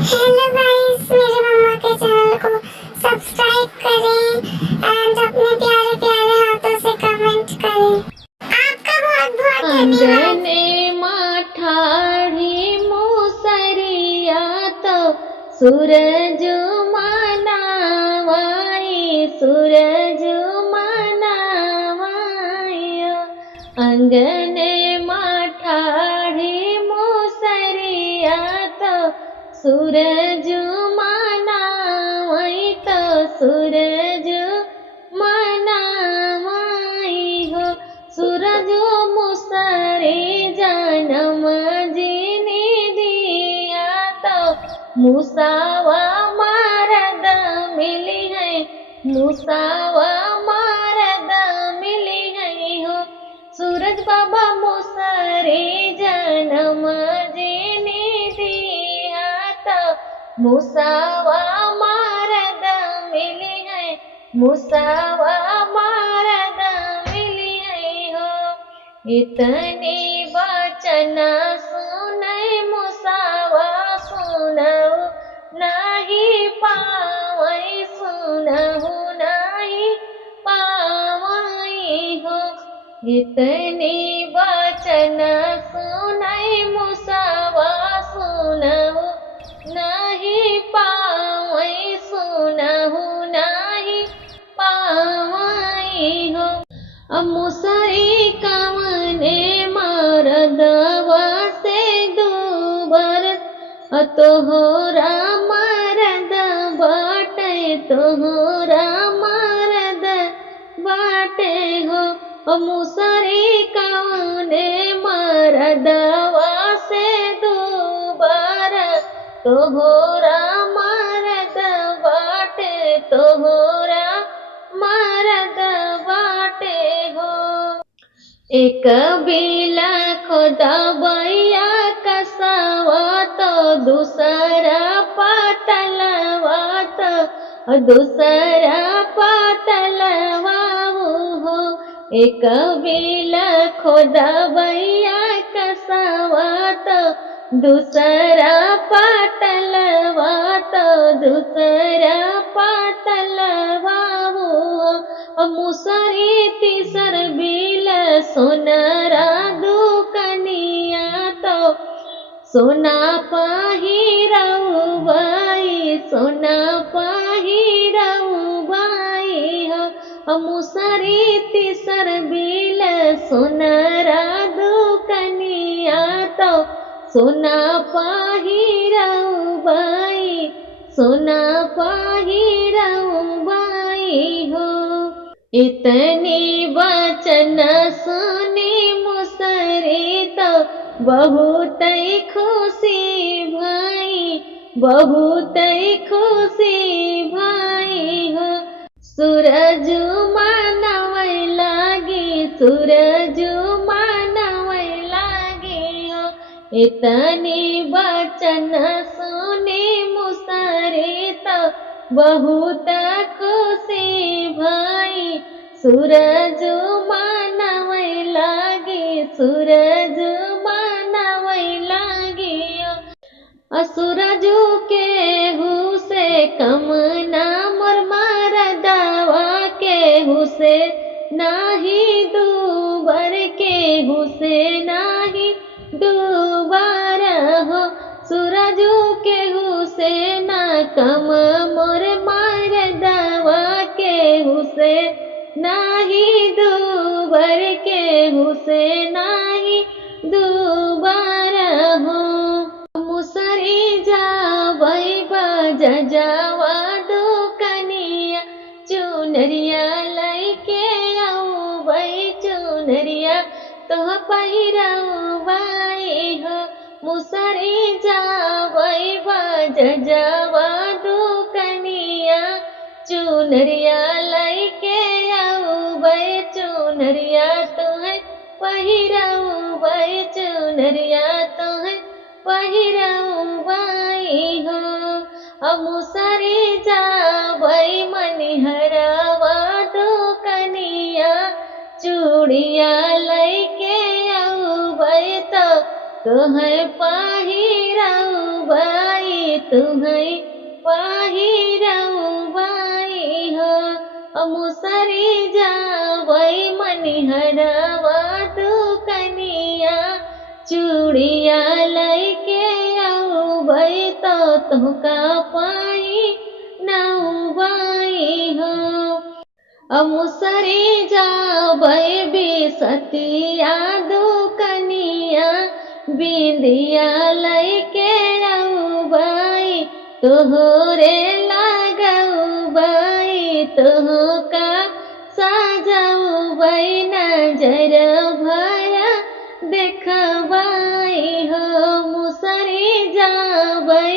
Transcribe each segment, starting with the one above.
Hello guys, मेरे mama के channel को सब्सक्राइब करें एंड अपने प्यारे प्यारे हाथों से कमेंट करें। आपका बहुत बहुत धन्यवाद। अंगने माठाड़ी मोसरिया तो सूरज मनावाई सूरज मनावाई। अंगने माठाड़ी मोसरिया तो सूरज मनावाई तो सूरज मनावाई हो। सूरज मुसरे जन्म जीने दिया तो मुसावा मरद मिली है मुसावा मरद मिली है हो। सूरज बाबा मुसरे जन्म जीने दिया तो मुसावा मरद मिली है मुसावा मरद मिली है हो। इतने वचन सुनै मुसावा सुनहु नहीं पावै सुनहु नहीं पावै हो। इतने वचन सुनै मुसावा सुनहु नहीं पावै सुनहु नहीं पावै हो। मुसरी कवने मरदवा से दूबर तोहरा मरद बाटे तोहरा मरद बाटे हो। मुसरी कवने मरदवा से दूबर तोहरा मरद बाटे तोहरा मरद बाटे हो। एक बिला खुदा बैया कसवा तो दूसरा पातलवा तो दूसरा पातलवा हो। एक बिला खुदा बैया कसवा तो दूसरा पातलवा तो दूसरा पातलवा हो। मुसरी तीसर बिल सोनरा दुकनिया तो सोना पहिरऊ बाई सोना पहिरऊ बाई हो। मुसरी तीसर बिल सोनरा दुकनिया तो सोना पहिरऊ बाई सोना पहिरऊ बाई हो। इतनी वचन सुनी मुसरी तो बहुत खुशी भाई बहुत खुशी भाई हो। सूरज मानवै लागी सूरज मानवै लागी हो। इतनी वचन सुनी मुसरी तो बहुत खुशी भाई सूरज मानवै लागी सूरज मानवै लागी। सूरज के हु से कम ना मोर मरदवा के हु से नाही दूबर के हु से नाही दूबर हो। सूरज के हु से ना कम मोर मरदवा के हु से नाही दूबर के हु से नाही दूबर हो। मुसरी जावै बजवा दुकनिया चुनरिया लैके औबै चुनरिया तो पहिरौबै हो। मुसरी जावै बजवा दुकनिया चुनरिया लैके औबै चुनरिया तुहे पहिरौबै चुनरिया तुहे पहिरौबै हो। मुसरी जावै मनिहरवा दुकनिया चूड़िया लैके औबै तो तुहे पहिरौबै तुहै पहिरौबाई हो मुसरी जावै मनिहरवा दुकनिया चूड़िया लैके आउबै तो तुहका पाई नौबाई हो मुसरी जावै बिसतिया दुकनिया बिंदिया लैके आउबै तोहरे लागौबै तुहका सजौबै नजर भरा देखबै हो मुसरी जाबै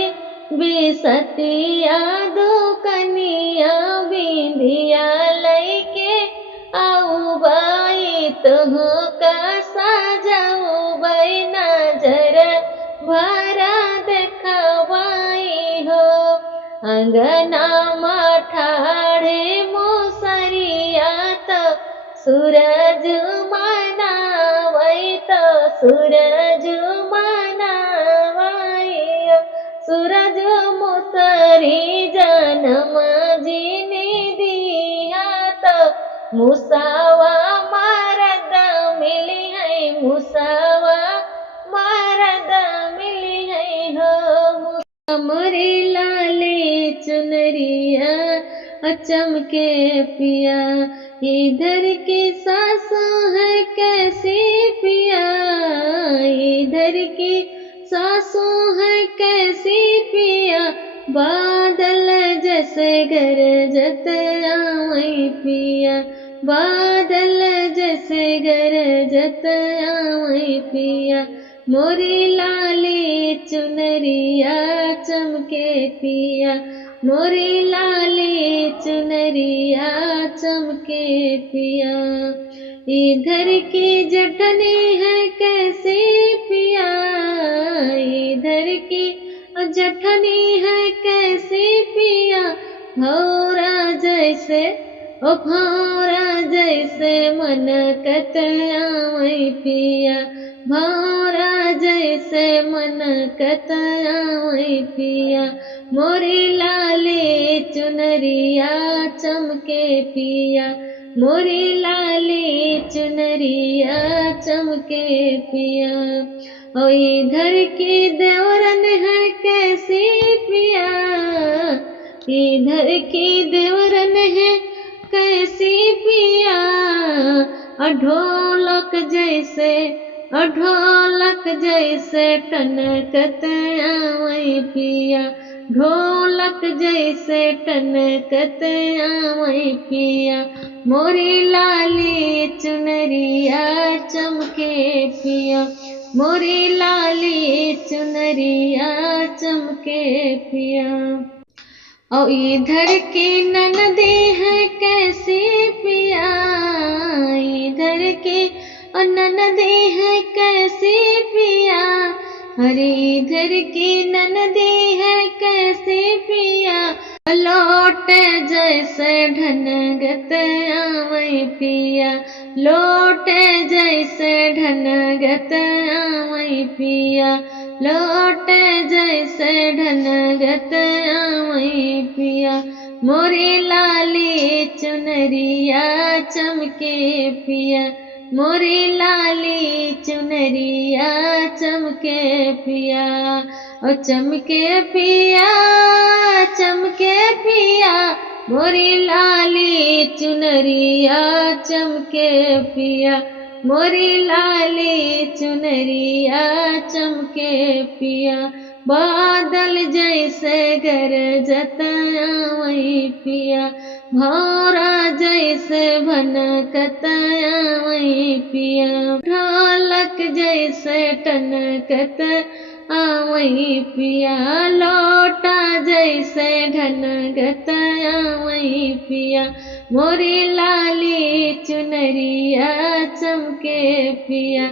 बिसतिया दुकनिया बिंदिया लैके आउबै तुहका सजौबै नजर भरा देखबै हो अंगना ठाड़े मुसरिया तो सूरज मनावै तो सूरज मनावै सूरज मुसरी जन्म जिने दिया तो मुसावा मरद मिली है मुसावा मरद मिली है हो हमरे लाले चुनरिया चमके पिया इधर की सासों है कैसी पिया इधर की सासों है कैसी पिया बादल जैसे गरजत आवै पिया बादल जैसे गरजत आवै पिया मोरी लाली चुनरिया चमके पिया मोरी लाली चुनरिया चमके पिया इधर की जठनी है कैसी पिया इधर की जठनी है कैसी पिया भौरा जैसे ओ भौरा जैसे मन कत आवै पिया भौरा जैसे मन कत आवै पिया मोरी लाली चुनरिया चमके पिया मोरी लाली चुनरिया चमके पिया ओ इधर की देवरन है कैसी पिया इधर की देवरन है कैसी पिया ढोलक जैसे टनकत आवै पिया ढोलक जैसे टनकत आवै पिया मोरी लाली चुनरिया चमके पिया मोरी लाली चुनरिया चमके पिया और इधर की ननदी है कैसी पिया इधर की ननदी है कैसी पिया अरे इधर की ननदी है कैसी पिया लौट जैसे ढनगत आवै पिया लौट जैसे ढनगत आवै पिया लौट जैसे ढनगत आवै पिया मोरी लाली चुनरिया चमके पिया मोरी लाली चुनरिया चमके पिया ओ चमके पिया मोरी लाली चुनरिया चमके पिया मोरी लाली चुनरिया चमके पिया बादल जैसे गरजत आवै पिया भौरा जैसे भनकत आवै पिया ढोलक जैसे टनकत आवै पिया लोटा जैसे ढनगत आवै पिया मोरी लाली चुनरिया चमके पिया।